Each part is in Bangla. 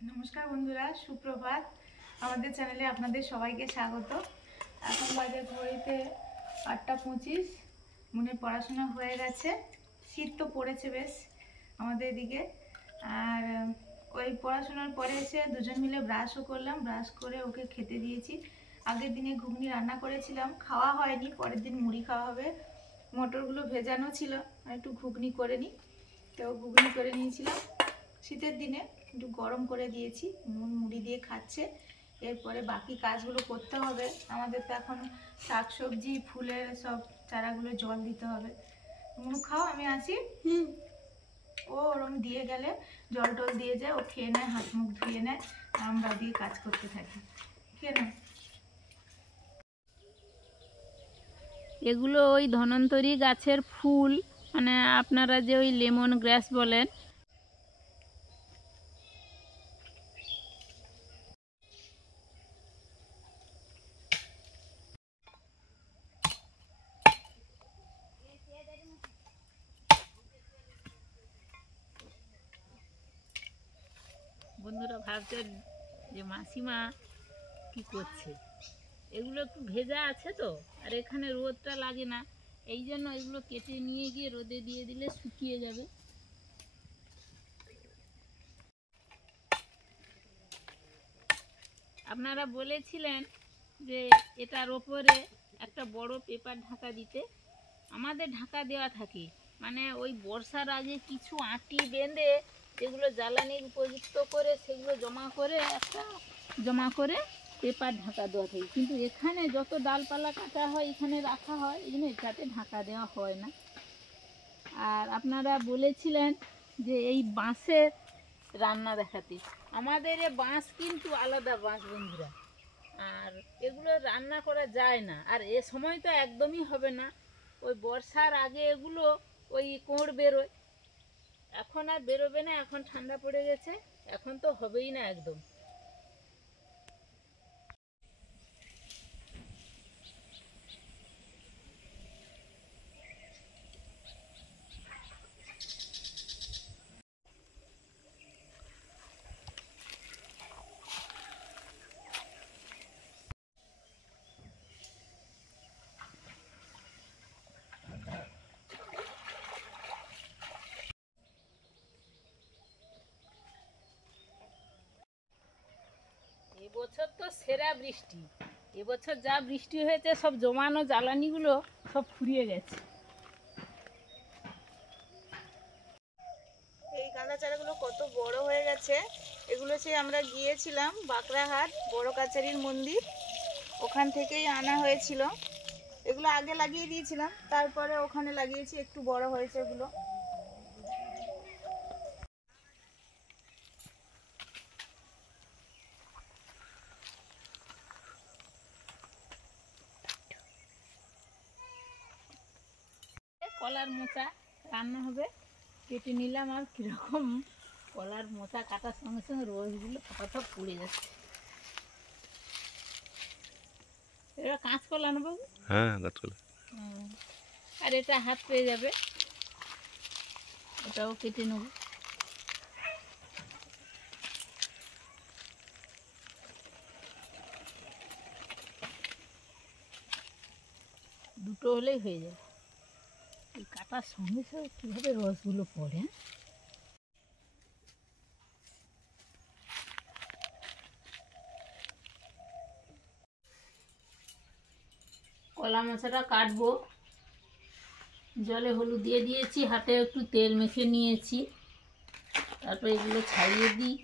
নমস্কার বন্ধুরা, সুপ্রভাত। আমাদের চ্যানেলে আপনাদের সবাইকে স্বাগত। এখন বাজে ঘড়িতে 8:25। মনে পড়াশোনা হয়ে গেছে। শীত তো পড়েছে বেশ আমাদের এদিকে। আর ওই পড়াশোনার পরে এসে দুজন মিলে ব্রাশও করলাম। ব্রাশ করে ওকে খেতে দিয়েছি। আগের দিনে ঘুগনি রান্না করেছিলাম, খাওয়া হয়নি, পরের দিন মুড়ি খাওয়া হবে। মটরগুলো ভেজানো ছিল, একটু ঘুগনি করে নিই, তো ঘুগনি করে নিয়েছিলাম। শীতের দিনে একটু গরম করে দিয়েছি, নুন মুড়ি দিয়ে খাচ্ছে। এরপরে বাকি কাজগুলো করতে হবে। আমাদের তো এখন শাকসবজি ফুলের সব চারাগুলো জল দিতে হবে। মুনু খাও, আমি আসি। ও ওরম দিয়ে গেলে জল টল দিয়ে যায়, ও খেয়ে নেয়, হাত মুখ ধুয়ে নেয়, আমরা দিয়ে কাজ করতে থাকি। কেন এগুলো ওই ধন্বন্তরী গাছের ফুল, মানে আপনারা যে ওই লেমন গ্রাস বলেন। বন্ধুরা ভাবছেন যে মাসিমা কি করছে, এগুলো একটু ভেজা আছে তো, আর এখানে রোদটা লাগে না, এই জন্য এগুলো কেটে নিয়ে গিয়ে রোদে দিয়ে দিলে শুকিয়ে যাবে। আপনারা বলেছিলেন যে এটার ওপরে একটা বড় পেপার ঢাকা দিতে। আমাদের ঢাকা দেওয়া থাকে, মানে ওই বর্ষার আগে কিছু আঁটি বেঁধে যেগুলো জ্বালানির উপযুক্ত করে সেগুলো জমা করে পেপার ঢাকা দেওয়া থাকে। কিন্তু এখানে যত ডালপালা কাটা হয় এখানে রাখা হয়, এই জন্য এটাতে ঢাকা দেওয়া হয় না। আর আপনারা বলেছিলেন যে এই বাঁশের রান্না দেখাতে। আমাদের এ বাঁশ কিন্তু আলাদা বাঁশ বন্ধুরা, আর এগুলো রান্না করা যায় না। আর এ সময় তো একদমই হবে না, ওই বর্ষার আগে এগুলো ওই কোঁড় বেরোয়। এখন আর বেরোবে না, এখন ঠান্ডা পড়ে গেছে, এখন তো হবেই না একদম। এবছর তো সেরা বৃষ্টি, এবছর যা বৃষ্টি হয়েছে সব জমানো জ্বালানিগুলো সব ফুরিয়ে গেছে। এই গাঁদা চারাগুলো কত বড় হয়ে গেছে। এগুলো সেই আমরা গিয়েছিলাম বাঁকড়াহাট বড় কাছারির মন্দির, ওখান থেকেই আনা হয়েছিল। এগুলো আগে লাগিয়ে দিয়েছিলাম, তারপরে ওখানে লাগিয়েছি, একটু বড় হয়েছে এগুলো। কলার মোচা রান্না হবে, কেটে নিলাম। আর কীরকম কলার মোচা কাটার সঙ্গে সঙ্গে রোজগুলো ফটাফট পুড়ে যাচ্ছে। এটা কাঁচকলা না বাবু? হ্যাঁ, কাঁচকলা। আর এটা হাত পেয়ে যাবে, এটাও কেটে নেব। দুটো হলেই হয়ে যাবে। এই কাটার সঙ্গে সঙ্গে কীভাবে রসগুলো পড়ে। কলা মোচাটা কাটবো, জলে হলুদ দিয়ে দিয়েছি, হাতে একটু তেল মেখে নিয়েছি, তারপর এগুলো ছাড়িয়ে দিই।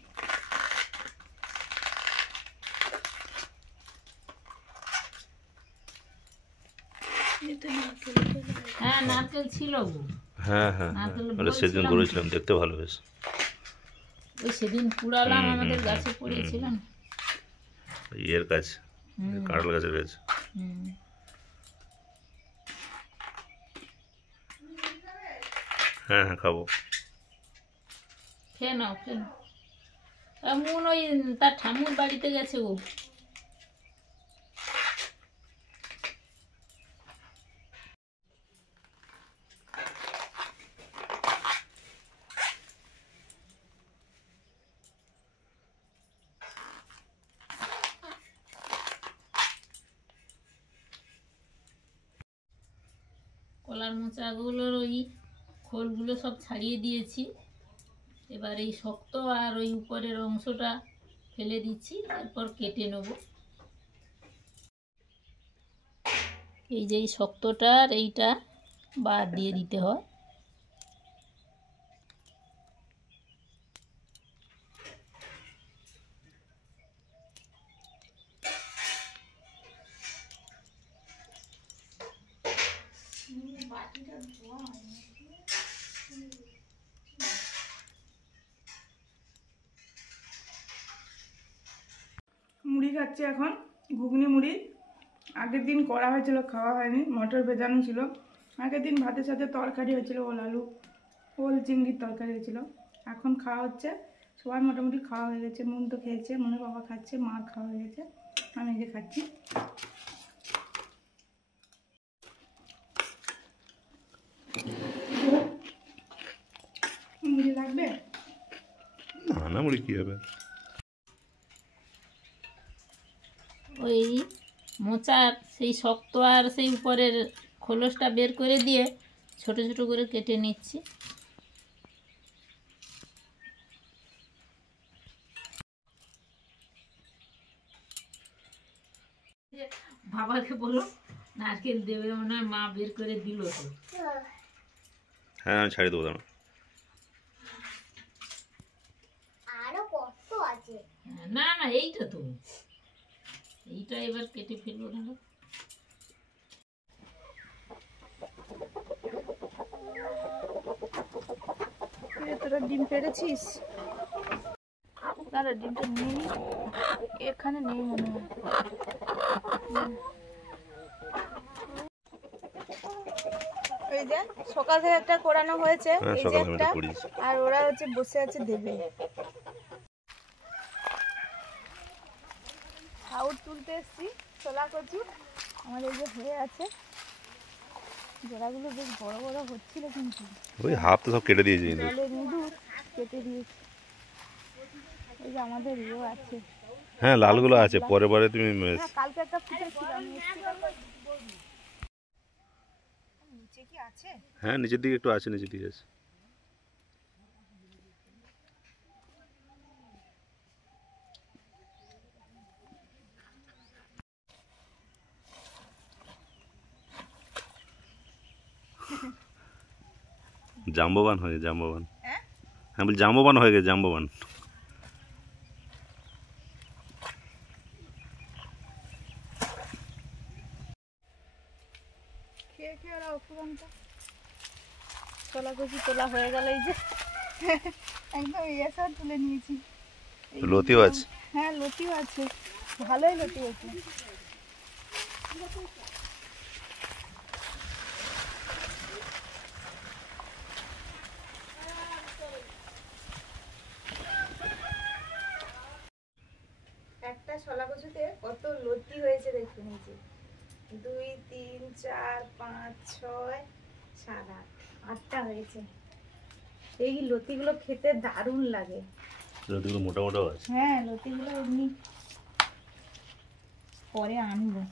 হ্যাঁ, নারকেল ছিল গো। হ্যাঁ হ্যাঁ, সেদিন করেছিলাম, দেখতে ভালো বেশ। ওই সেদিন কুড়ালাম, আমাদের গাছে পড়েছিল না। ইয়ের গাছ, কাঁঠাল গাছের গাছ। হ্যাঁ হ্যাঁ, খাবো। খেয়ে নাও, খেয়ে নাও। এমন ওই তার ঠাম্মুর বাড়িতে গেছে ও। কলার মোচাগুলোর ওই খোলগুলো সব ছাড়িয়ে দিয়েছি। এবার এই শক্ত আর ওই উপরের অংশটা ফেলে দিচ্ছি, এরপর কেটে নেব। এই যে এই শক্তটা আর এইটা বাদ দিয়ে দিতে হয়। মুড়ি খাচ্ছি এখন, ঘুগনি মুড়ি। আগের দিন করা হয়েছিল, খাওয়া হয়নি, মটর ভেজানো ছিল। আগের দিন ভাতের সাথে তরকারি হয়েছিল, ওল আলু ওল চিংড়ির তরকারি হয়েছিল। এখন খাওয়া হচ্ছে, সবাই মোটামুটি খাওয়া হয়ে গেছে। মন তো খেয়েছে, মনে বাবা খাচ্ছে, মা খাওয়া হয়ে গেছে, আমি যে খাচ্ছি। মুড়ি লাগবে? না না, মুড়ি কী হবে? ওই মোচার সেই শক্ত আর সেই উপরের খোলসটা বের করে দিয়ে ছোট ছোট করে কেটে নিচ্ছি। বাবাকে বলো নারকেল দেবে, মনে হয় মা বের করে দিল তো। হ্যাঁ, আমি ছাড়িয়ে দেবো দাঁড়া। না না, এইটা তো, এইটা এবার কেটে ফেলবো না। তোরা ডিম পেড়েছিস? দাঁড়া, ডিমটা নেই, এখানে নেই মনে হয়। এই যে সকাল থেকে একটা করানো হয়েছে, হ্যাঁ, এই যে সকালে আমি একটা, এটা করিয়েছি। আর ওরা হচ্ছে বসে আছে দেবে। হাউট তুলতে এসছি, ছোলা কচু আমাদের এই যে হয়ে আছে। জোড়াগুলো বেশ বড় বড় হচ্ছিল, কিন্তু ওই হাফ তো সব কেটে দিয়েছি কিন্তু। জলের ইঁদুর কেটে দিয়েছি। এই যে আমাদের ইয়েও আছে। হ্যাঁ, লালগুলো আছে, পরে পরে তুমি হ্যাঁ, কালকে একটা ফুটেছিলাম, নিচে কি আছে? হ্যাঁ, নিচের দিকে একটু আছে, নিচের দিকে আছে। জাম্বোবান হয়ে গেছে, জাম্বোবান। হ্যাঁ, বলি জাম্বোবান হয়ে গেছে, জাম্বোবান। খেয়ে খেয়ে ওরা অফুরানটা। ছোলা কচু তোলা হয়ে গেল, এই যে একদম সব তুলে নিয়েছি। লতিও আছে। হ্যাঁ, লতিও আছে, ভালোই লতি আছে। একটা ছোলা কচুতে কত লতি হয়েছে দেখুন, এই যে 2 3 4 5 6 7 8, 8টা হয়েছে। এই লতিগুলো খেতে দারুণ লাগে। লতিগুলো মোটা মোটাও আছে। হ্যাঁ, লতিগুলো এমনি পরে আনবো।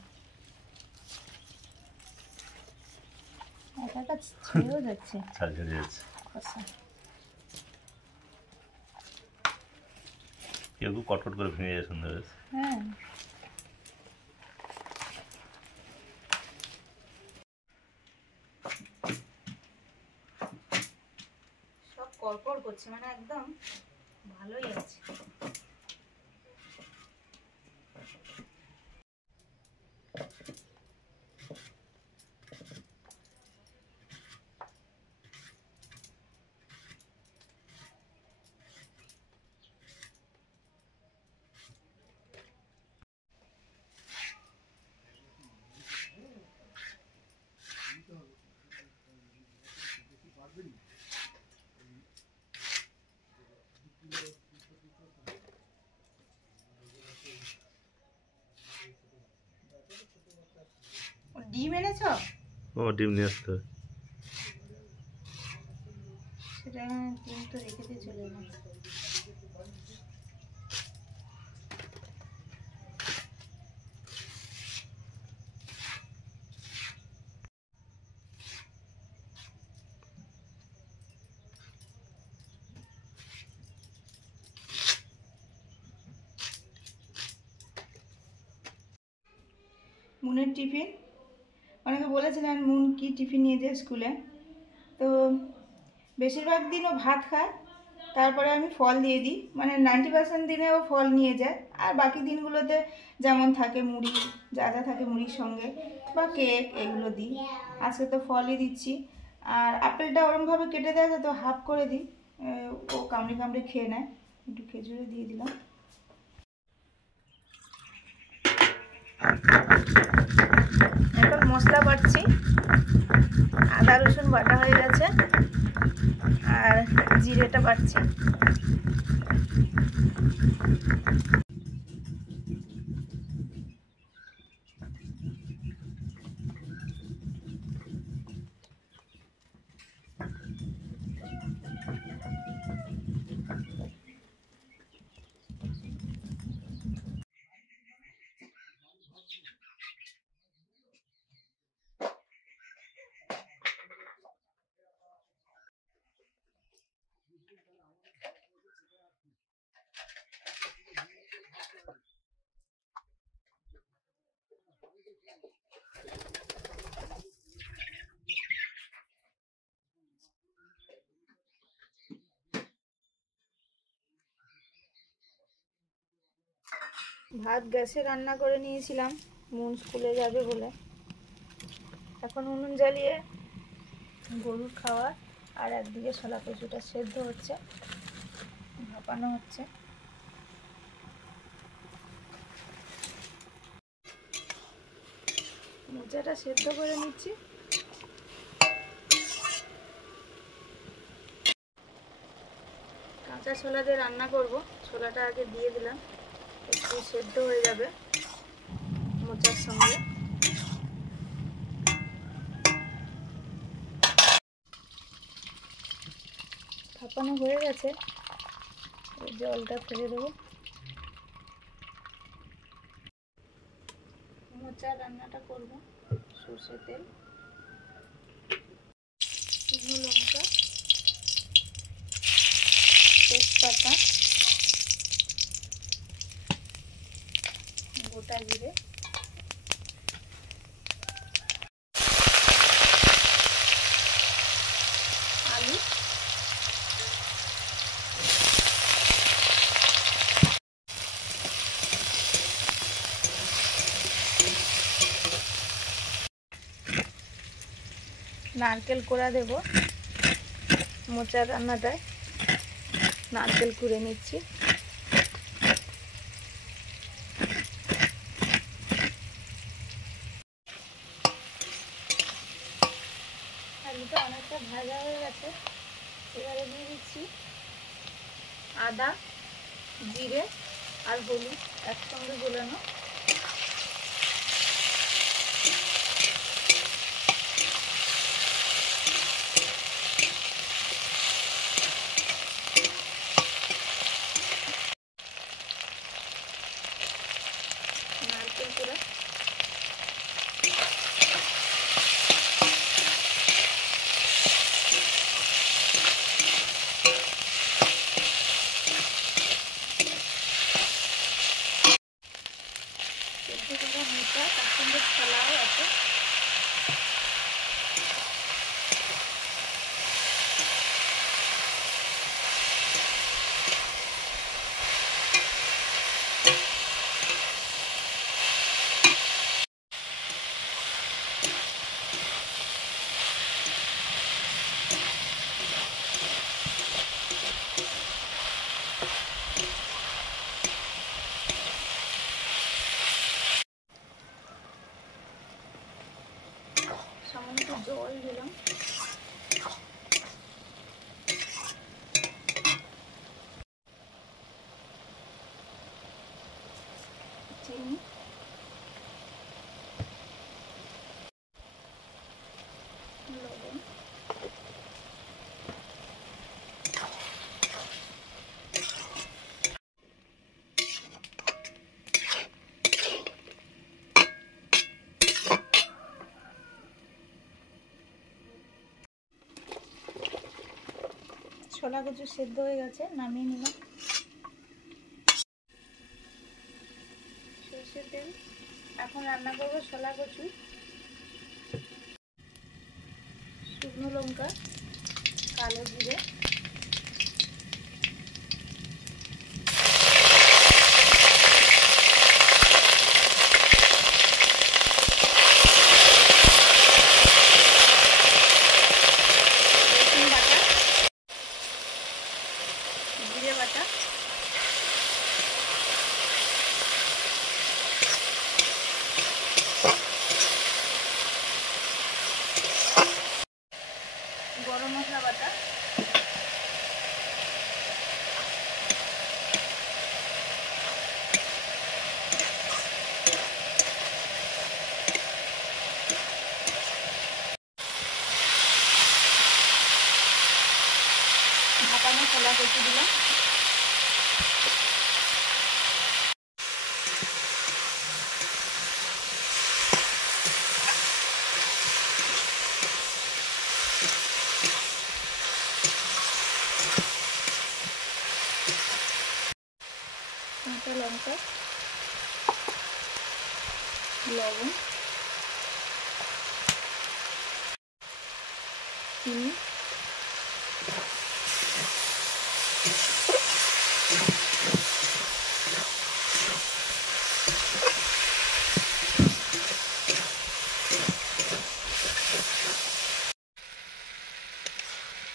একটা ছেড়েও যাচ্ছে, ছাড় ছেড়ে যাচ্ছে। কেউ কেউ কটকট করে ভেঙে যায় সুন্দর। হ্যাঁ, সব কড়কড় করছে, মানে একদম ভালোই আছে। ডিম এনেছ? ও, ডিম নিয়ে আসতে হবে। সেটা ডিম তো রেখে দিয়ে চলে এলাম। মুনের টিফিন। অনেকে বলেছিলেন মুন কি টিফিন নিয়ে যায় স্কুলে, তো বেশিরভাগ দিন ও ভাত খায়, তারপরে আমি ফল দিয়ে দিই, মানে 90% দিনে ও ফল নিয়ে যায়, আর বাকি দিনগুলোতে যেমন থাকে মুড়ি, যা যা থাকে মুড়ির সঙ্গে বা কেক এগুলো দিই। আজকে তো ফলই দিচ্ছি। আর আপেলটা ওরমভাবে কেটে দেওয়া যায় তো হাফ করে দিই, ও কামড়ে কামড়ে খেয়ে নেয়। একটু খেজুরে দিয়ে দিলাম। এখন মশলা বাটছি, আদা রসুন বাটা হয়ে গেছে আর জিরেটা বাটছি। ভাত গ্যাসে রান্না করে নিয়েছিলাম মুন স্কুলে যাবে বলে। এখন উনুন জ্বালিয়ে গরুর খাওয়ার আর একদিকে ছোলা কচুটা সেদ্ধ হচ্ছে, ভাপানো হচ্ছে। মোচাটা সেদ্ধ করে নিচ্ছি। কাঁচা ছোলা দিয়ে রান্না করব, ছোলাটা আগে দিয়ে দিলাম, একটু সেদ্ধ হয়ে যাবে মোচার সঙ্গে। ভাপানো হয়ে গেছে, জলটা ফেলে দেবো। মোচার রান্নাটা করব, সর্ষে তেল, শুকনো লঙ্কা, তেজপাতা, গোটা জিরে, আলু, নারকেল কোড়া দেব মোচার রান্নাটায়, নারকেল কুড়ে নিচ্ছি। আলুটা অনেকটা ভাজা হয়ে গেছে, এবারে দিয়ে দিচ্ছি আদা, জিরে আর হলুদ একসঙ্গে গোলানো। নারকেল কুড়া, মোটা, তার সঙ্গে ছোলাও আছে। সামান্য একটু জল দিলাম, চিনি, লবণ, ছোলা কচু সেদ্ধ হয়ে গেছে, নামিয়ে নিলাম। সর্ষের তেল। এখন রান্না করবো ছোলা কচু, শুকনো লঙ্কা, কালো জিরে, রসুন বাটা, জিরে বাটা, গরম মশলা বাটা, ভাপানো ছোলা কচু দিলাম, কাঁচা লঙ্কা, লবণ, চিনি,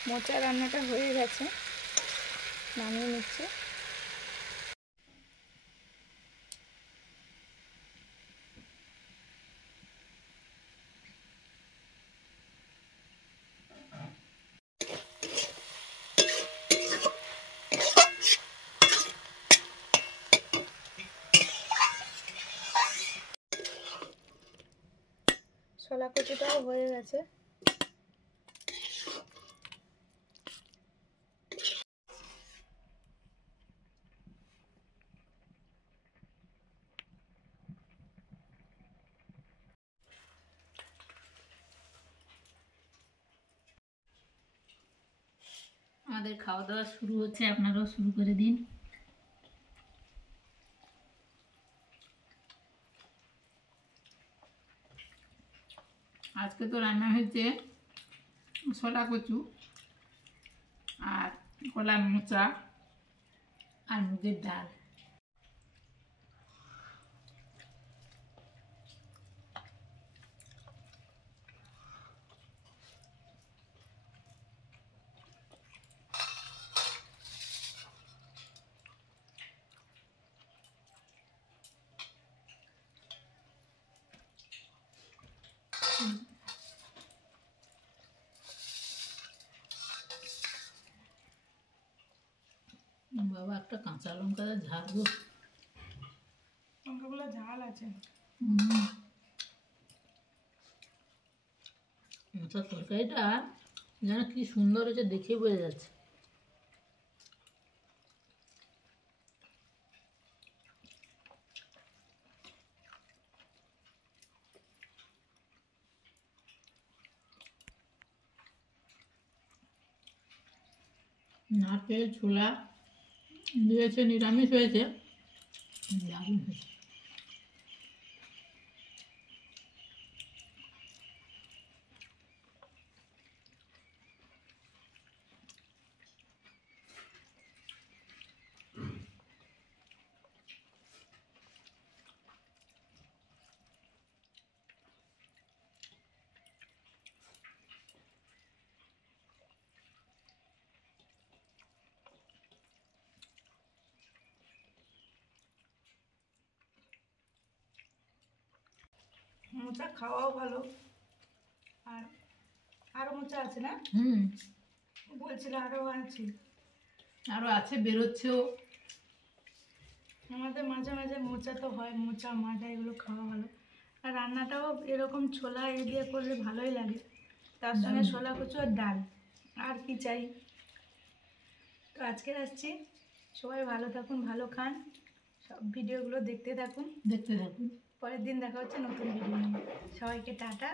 মোচা রান্নাটা হয়ে গেছে, নামিয়ে নিচ্ছে। ছোলা কচুটাও হয়ে গেছে। আমাদের খাওয়া দাওয়া শুরু হচ্ছে, আপনারাও শুরু করে দিন। আজকে তো রান্না হয়েছে ছোলা কচু আর কলার মোচা আর মুগের ডাল। বাবা একটা কাঁচা লঙ্কা ঝাড়বো, লঙ্কাগুলো ঝাল আছে। মোচার তরকারিটা যেন কি সুন্দর হয়েছে দেখে বোঝা যাচ্ছে। নারকেল ছোলা দিয়েছে, নিরামিষ হয়েছে, দারুণ হয়েছে। মোচা খাওয়াও ভালো, আর আরো মোচা আছে না? বলছিল আরো আছে, আরো আছে, বেরোচ্ছেও। আমাদের মাঝে মাঝে মোচা তো হয়, মোচা মাজা এগুলো খাওয়া ভালো। আর রান্নাটাও এরকম ছোলা দিয়ে করলে ভালোই লাগে, তার সঙ্গে ছোলা কচু আর ডাল, আর কি চাই। তো আজকে আসছি, সবাই ভালো থাকুন, ভালো খান, সব ভিডিওগুলো দেখতে থাকুন। দেখতে থাকুন। পরের দিন দেখা হচ্ছে নতুন ভিডিও নিয়ে। সবাইকে টাটা।